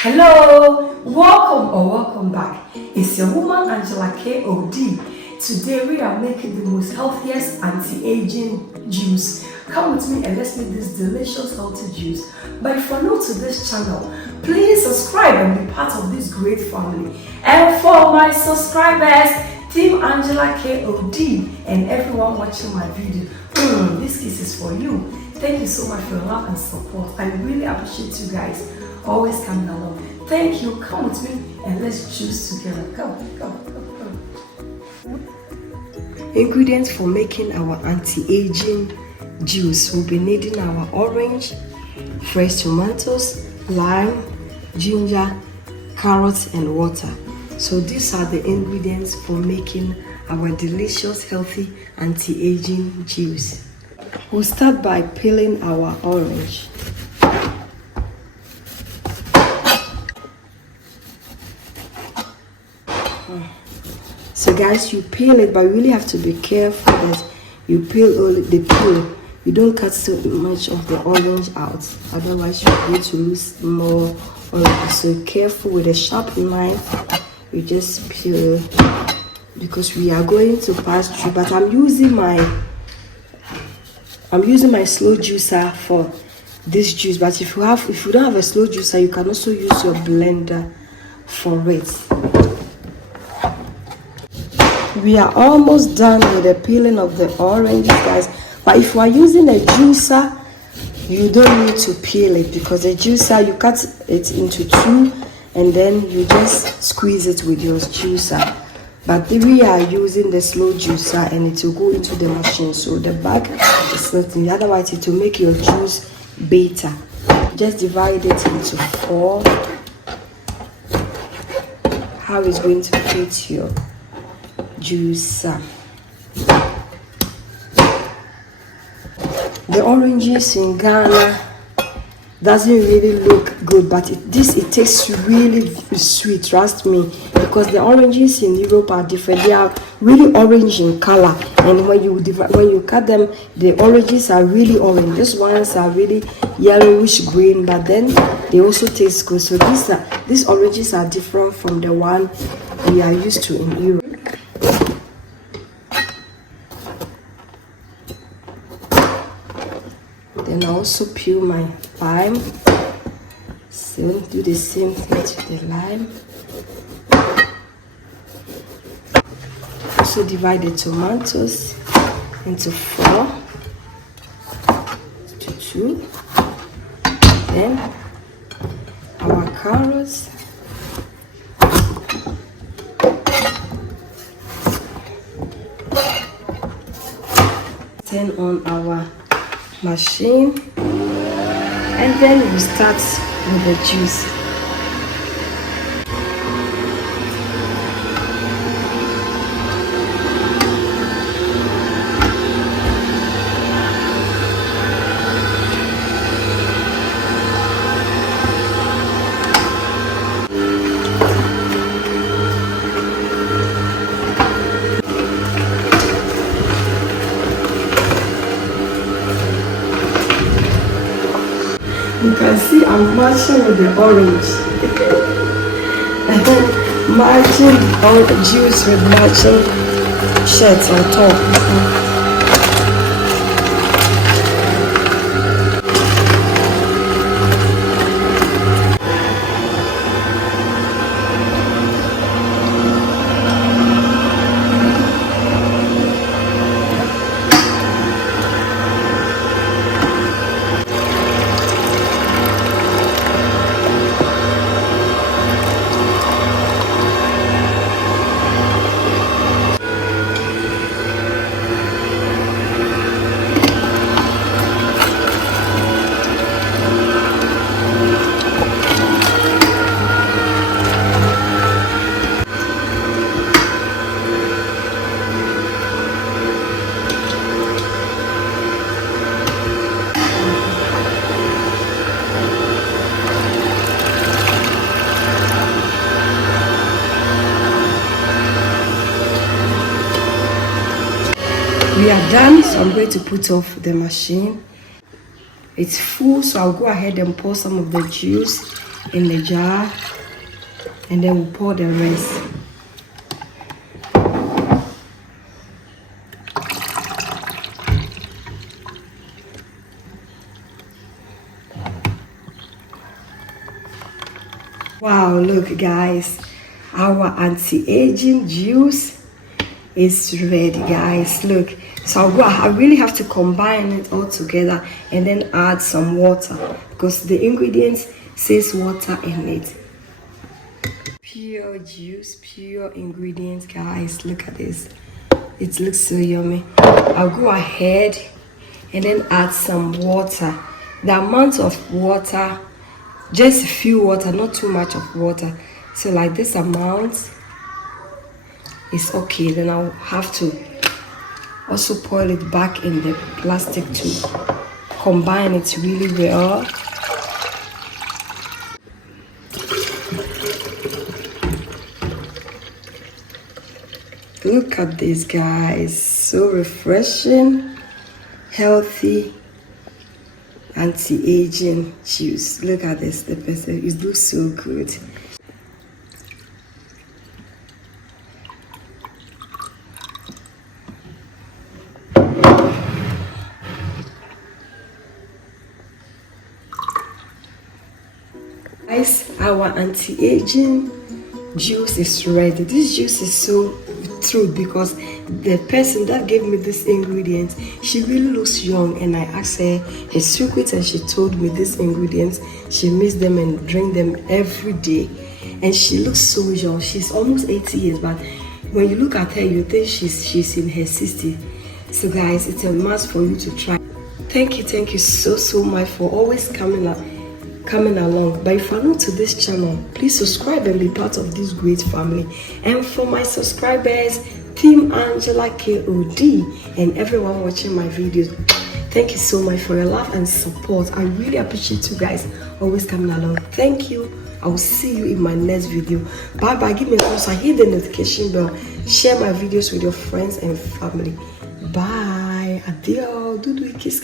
Hello, welcome back. It's your woman Angela KOD. Today we are making the most healthiest anti-aging juice. Come with me and let's make this delicious healthy juice. But if you're new to this channel, please subscribe and be part of this great family. And for my subscribers, Team Angela KOD and everyone watching my video, this kiss is for you. Thank you so much for your love and support. I really appreciate you guys always coming along. Thank you. Come with me and let's choose together. Go. Ingredients for making our anti-aging juice. We'll be needing our orange, fresh tomatoes, lime, ginger, carrots, and water. So these are the ingredients for making our delicious, healthy anti-aging juice. We'll start by peeling our orange. So guys, you peel it, but you really have to be careful that you peel only the peel. You don't cut so much of the orange out, otherwise you're going to lose more orange. So careful with a sharp knife. You just peel because we are going to pass through. But I'm using my slow juicer for this juice. But if you don't have a slow juicer, you can also use your blender for it. We are almost done with the peeling of the oranges, guys. But if you are using a juicer, you don't need to peel it, because the juicer, you cut it into two and then you just squeeze it with your juicer. But we are using the slow juicer and it will go into the machine, so the bag is nothing. Otherwise it will make your juice bitter. Just divide it into 4. How it's going to fit your juicer. The oranges in Ghana doesn't really look good, but it tastes really sweet, trust me, because the oranges in Europe are different. They are really orange in color, and when you cut them, the oranges are really orange. These ones are really yellowish green, but then they also taste good. So these oranges are different from the one we are used to in Europe. Then I also peel my lime. So do the same thing to the lime. Also divide the tomatoes into 4 to 2. Then our carrots. Turn on our machine and then we start with the juice. You can see I'm matching with the orange. Matching juice with matching shirts on top. We are done, so I'm going to put off the machine. It's full, so I'll go ahead and pour some of the juice in the jar, and then we'll pour the rest. Wow, look guys, our anti-aging juice is ready, guys. Look, so I really have to combine it all together and then add some water because the ingredients says water in it. Pure juice, pure ingredients, guys. Look at this. It looks so yummy. I'll go ahead and then add some water. The amount of water, just a few water, not too much of water. So like this amount is okay. Then I'll have to also pour it back in the plastic to combine it really well. Look at this, guys. So refreshing, healthy, anti-aging juice. Look at this, the person, it looks so good. Guys, our anti-aging juice is ready. This juice is so true because the person that gave me this ingredient, she really looks young, and I asked her her secret and she told me these ingredients she makes them and drink them every day, and she looks so young. She's almost 80 years, but when you look at her you think she's in her 60s. So guys, it's a must for you to try. Thank you so much for always coming along. But if you're new to this channel, please subscribe and be part of this great family. And for my subscribers, Team Angela KOD, and everyone watching my videos, thank you so much for your love and support. I really appreciate you guys always coming along. Thank you. I will see you in my next video. Bye bye. Give me a thumbs up, hit the notification bell, share my videos with your friends and family. Bye. Adios. Do kiss.